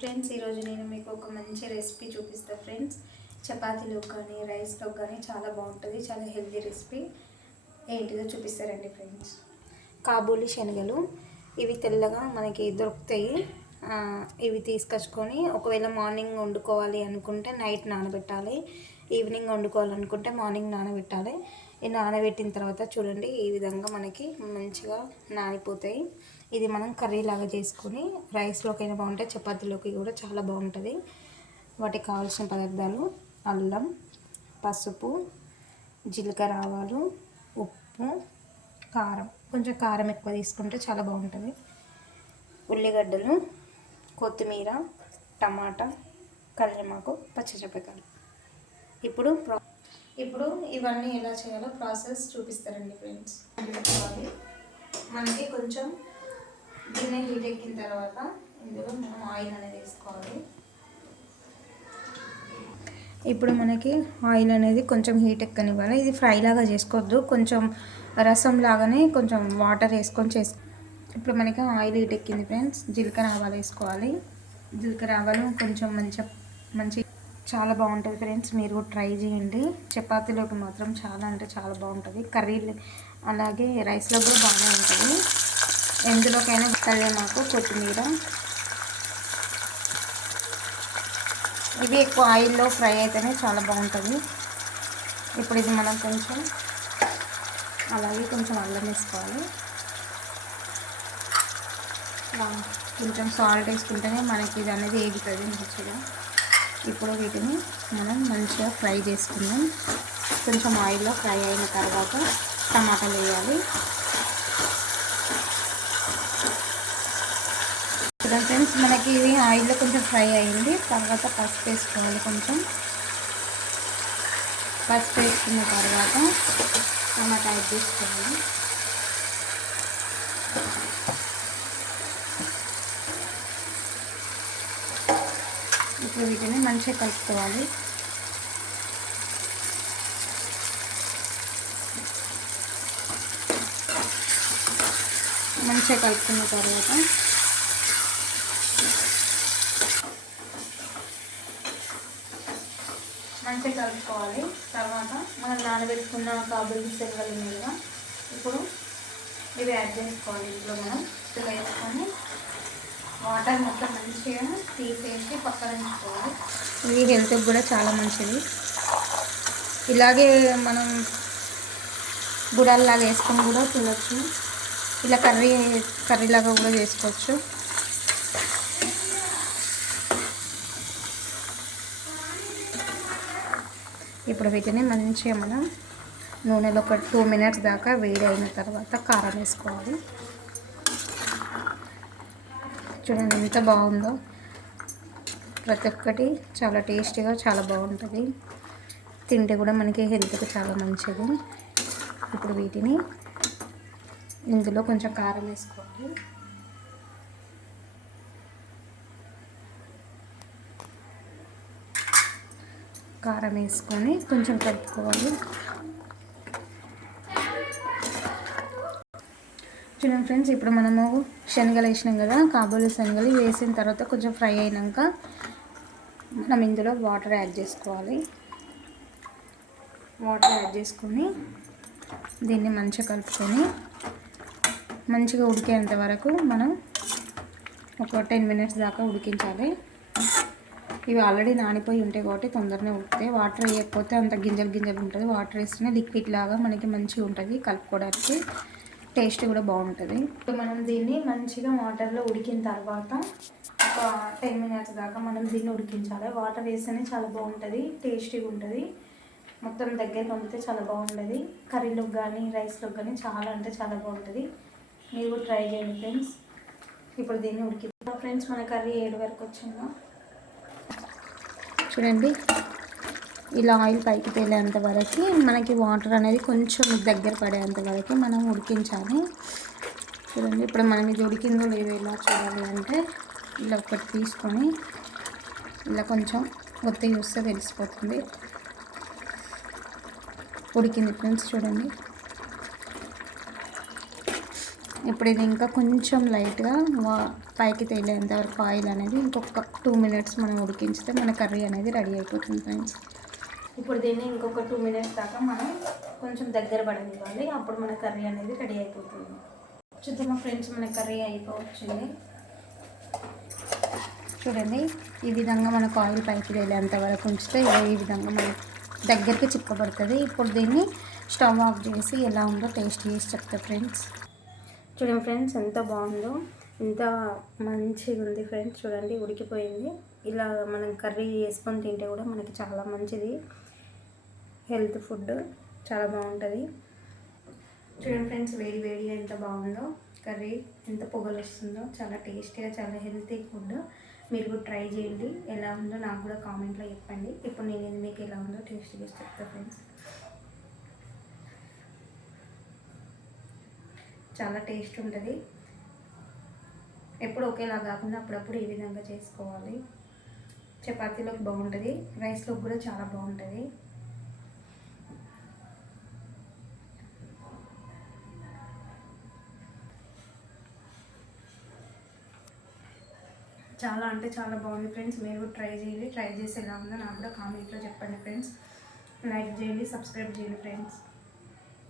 Friends, ఈరోజు నేను మీకు ఒక మంచి రెసిపీ చూపిస్తాను ఫ్రెండ్స్. చపాతీలో కానీ రైస్లో కానీ చాలా బాగుంటుంది, చాలా హెల్తీ రెసిపీ. ఏంటిదో చూపిస్తారండి ఫ్రెండ్స్. కాబూలి శనగలు ఇవి తెల్లగా మనకి దొరుకుతాయి. ఇవి తీసుకొచ్చుకొని ఒకవేళ మార్నింగ్ వండుకోవాలి అనుకుంటే నైట్ నానబెట్టాలి, ఈవినింగ్ వండుకోవాలనుకుంటే మార్నింగ్ నానబెట్టాలి. ఈ నానబెట్టిన తర్వాత చూడండి ఈ విధంగా మనకి మంచిగా నానిపోతాయి. ఇది మనం కర్రీ లాగా చేసుకొని రైస్లోకైనా బాగుంటాయి, చపాతీలోకి కూడా చాలా బాగుంటుంది. వాటికి కావాల్సిన పదార్థాలు: అల్లం, పసుపు, జీలకర్ర, ఆవాలు, ఉప్పు, కారం. కొంచెం కారం ఎక్కువ తీసుకుంటే చాలా బాగుంటుంది. ఉల్లిగడ్డలు, కొత్తిమీర, టమాటా, కరివేపాకు, పచ్చిమిరపకాయలు. ఇప్పుడు ఇవన్నీ ఎలా చేయాలో ప్రాసెస్ చూపిస్తారండి ఫ్రెండ్స్. మనకి కొంచెం గిన్నె హీట్ ఎక్కిన తర్వాత ఇందులో మనం ఆయిల్ అనేది వేసుకోవాలి. ఇప్పుడు మనకి ఆయిల్ అనేది కొంచెం హీట్ ఎక్కనివ్వాలి. ఇది ఫ్రై లాగా చేసుకోవద్దు, కొంచెం రసం లాగానే కొంచెం వాటర్ వేసుకొని ఇప్పుడు మనకి ఆయిల్ హీట్ ఎక్కింది ఫ్రెండ్స్. జీలకర్ర ఆవాలు వేసుకోవాలి. జీలకర్ర ఆవాలు కొంచెం మంచి చాలా బాగుంటుంది ఫ్రెండ్స్. మీరు కూడా ట్రై చేయండి. చపాతీలోకి మాత్రం చాలా అంటే చాలా బాగుంటుంది. కర్రీలు అలాగే రైస్లో కూడా బాగానే ఉంటుంది. ఎందులోకైనా కరివేపాకు, కొత్తిమీర. ఇవి ఎక్కువ ఆయిల్లో ఫ్రై అయితేనే చాలా బాగుంటుంది. ఇప్పుడు ఇది మనం కొంచెం అలాగే కొంచెం అల్లం వేసుకోవాలి. కొంచెం సాల్ట్ వేసుకుంటేనే మనకి ఇది అనేది వేగుతుంది మంచిగా. ఇప్పుడు వీటిని మనం మంచిగా ఫ్రై చేసుకుందాం. కొంచెం ఆయిల్లో ఫ్రై అయిన తర్వాత టమాటాలు వేయాలి. ఫ్రెండ్స్, మనకి ఇది ఆయిల్లో కొంచెం ఫ్రై అయింది. తర్వాత పసుపు వేసుకోవాలి. కొంచెం పసుపు వేసుకున్న తర్వాత టమాటా యాడ్ చేసుకోవాలి. ఇప్పుడు వీటిని మంచిగా కలుపుకోవాలి. మంచిగా కలుపుకున్న తర్వాత మంచిగా కలుపుకోవాలి. తర్వాత మనం నానబెట్టుకున్న కాబూలి శనగలు మీదుగా ఇప్పుడు ఇవి యాడ్ చేసుకోవాలి. ఇంట్లో మనం ఇలా వేసుకొని వాటర్ మొత్తం మంచిగా తీసేసి పక్కన ఉంచుకోవాలి. ఇది హెల్త్కి కూడా చాలా మంచిది. ఇలాగే మనం గుడాల్లాగా వేసుకొని కూడా తినచ్చు. ఇలా కర్రీలాగా కూడా చేసుకోవచ్చు. ఇప్పుడు వీటిని మంచిగా మనం నూనెలో ఒక 2 minutes దాకా వేడి అయిన తర్వాత కారం వేసుకోవాలి. చూడండి ఎంత బాగుందో. ప్రతి ఒక్కటి చాలా టేస్టీగా చాలా బాగుంటుంది. తింటే కూడా మనకి హెల్త్కి చాలా మంచిది. ఇప్పుడు వీటిని ఇందులో కొంచెం కారం వేసుకోవాలి. కారం వేసుకొని కొంచెం కలుపుకోవాలి. చూడండి ఫ్రెండ్స్, ఇప్పుడు మనము శనగలు వేసినాం కదా, కాబూలి శనగలు వేసిన తర్వాత కొంచెం ఫ్రై అయినాక మనం ఇందులో వాటర్ యాడ్ చేసుకోవాలి. వాటర్ యాడ్ చేసుకొని దీన్ని మంచిగా కలుపుకొని మంచిగా ఉడికేంత వరకు మనం ఒక 10 minutes దాకా ఉడికించాలి. ఇవి ఆల్రెడీ నానిపోయి ఉంటాయి కాబట్టి తొందరనే ఉడుకుతాయి. వాటర్ వేయకపోతే అంత గింజలు ఉంటుంది. వాటర్ వేస్తేనే లిక్విడ్ లాగా మనకి మంచిగా ఉంటుంది. కలుపుకోవడానికి టేస్ట్ కూడా బాగుంటుంది. ఇప్పుడు మనం దీన్ని మంచిగా వాటర్లో ఉడికిన తర్వాత ఒక 10 minutes దాకా మనం దీన్ని ఉడికించాలి. వాటర్ వేస్తేనే చాలా బాగుంటుంది, టేస్టీగా ఉంటుంది. మొత్తం దగ్గరికి వండితే చాలా బాగుంటుంది. కర్రీలోకి కానీ రైస్లోకి కానీ చాలా అంటే చాలా బాగుంటుంది. మీరు కూడా ట్రై చేయండి ఫ్రెండ్స్. ఇప్పుడు దీన్ని ఉడికిద్దాం ఫ్రెండ్స్. మన కర్రీ 7 వరకు వచ్చిందో చూడండి. ఇలా ఆయిల్ పైకి తేలేంత వరకు మనకి వాటర్ అనేది కొంచెం దగ్గర పడేంత వరకు మనం ఉడికించాలి. చూడండి, ఇప్పుడు మనం ఇది ఉడికిందో లేదో ఇలా చూడాలి అంటే ఇలా ఒకటి తీసుకొని ఇలా కొంచెం ఒత్తి చూస్తే తెలిసిపోతుంది. ఉడికింది ఫ్రెండ్స్. చూడండి ఇప్పుడు ఇది ఇంకా కొంచెం లైట్గా పైకి తేలేంత వరకు ఆయిల్ అనేది ఇంకొక 2 మినిట్స్ మనం ఉడికించితే మన కర్రీ అనేది రెడీ అయిపోతుంది ఫ్రెండ్స్. ఇప్పుడు దీన్ని ఇంకొక 2 మినిట్స్ దాకా మనం కొంచెం దగ్గర పడనివ్వాలి. అప్పుడు మన కర్రీ అనేది రెడీ అయిపోతుంది. చూద్దామా ఫ్రెండ్స్, మన కర్రీ అయిపోవచ్చింది. చూడండి, ఈ విధంగా మనకు ఆయిల్ పైకి తేలేంత వరకు ఉంచితే ఈ విధంగా మనకి దగ్గరికి చిక్కబడుతుంది. ఇప్పుడు దీన్ని స్టవ్ ఆఫ్ చేసి ఎలా ఉందో టేస్ట్ చేసి చెప్తా ఫ్రెండ్స్. చూడండి ఫ్రెండ్స్, ఎంత బాగుందో, ఎంత మంచిగా ఉంది ఫ్రెండ్స్. చూడండి, ఉడికిపోయింది. ఇలా మనం కర్రీ వేసుకొని తింటే కూడా మనకి చాలా మంచిది, హెల్త్ ఫుడ్ చాలా బాగుంటుంది. చూడండి ఫ్రెండ్స్, వేడి వేడిగా ఎంత బాగుందో కర్రీ, ఎంత పొగలు వస్తుందో, చాలా టేస్టీగా, చాలా హెల్తీ ఫుడ్. మీరు కూడా ట్రై చేయండి. ఎలా ఉందో నాకు కూడా కామెంట్లో చెప్పండి. ఇప్పుడు నేను మీకు ఎలా ఉందో టేస్ట్ చేసి చెప్తాను ఫ్రెండ్స్. చాలా టేస్ట్ ఉంటుంది. ఎప్పుడు ఒకేలా కాకుండా అప్పుడప్పుడు ఈ విధంగా చేసుకోవాలి. చపాతీలోకి బాగుంటుంది, రైస్లోకి కూడా చాలా బాగుంటుంది. చాలా అంటే చాలా బాగుంది ఫ్రెండ్స్. మీరు కూడా ట్రై చేయండి. ట్రై చేసి ఎలా ఉందో నాకు కూడా కామెంట్లో చెప్పండి ఫ్రెండ్స్. లైక్ చేయండి, సబ్స్క్రైబ్ చేయండి ఫ్రెండ్స్.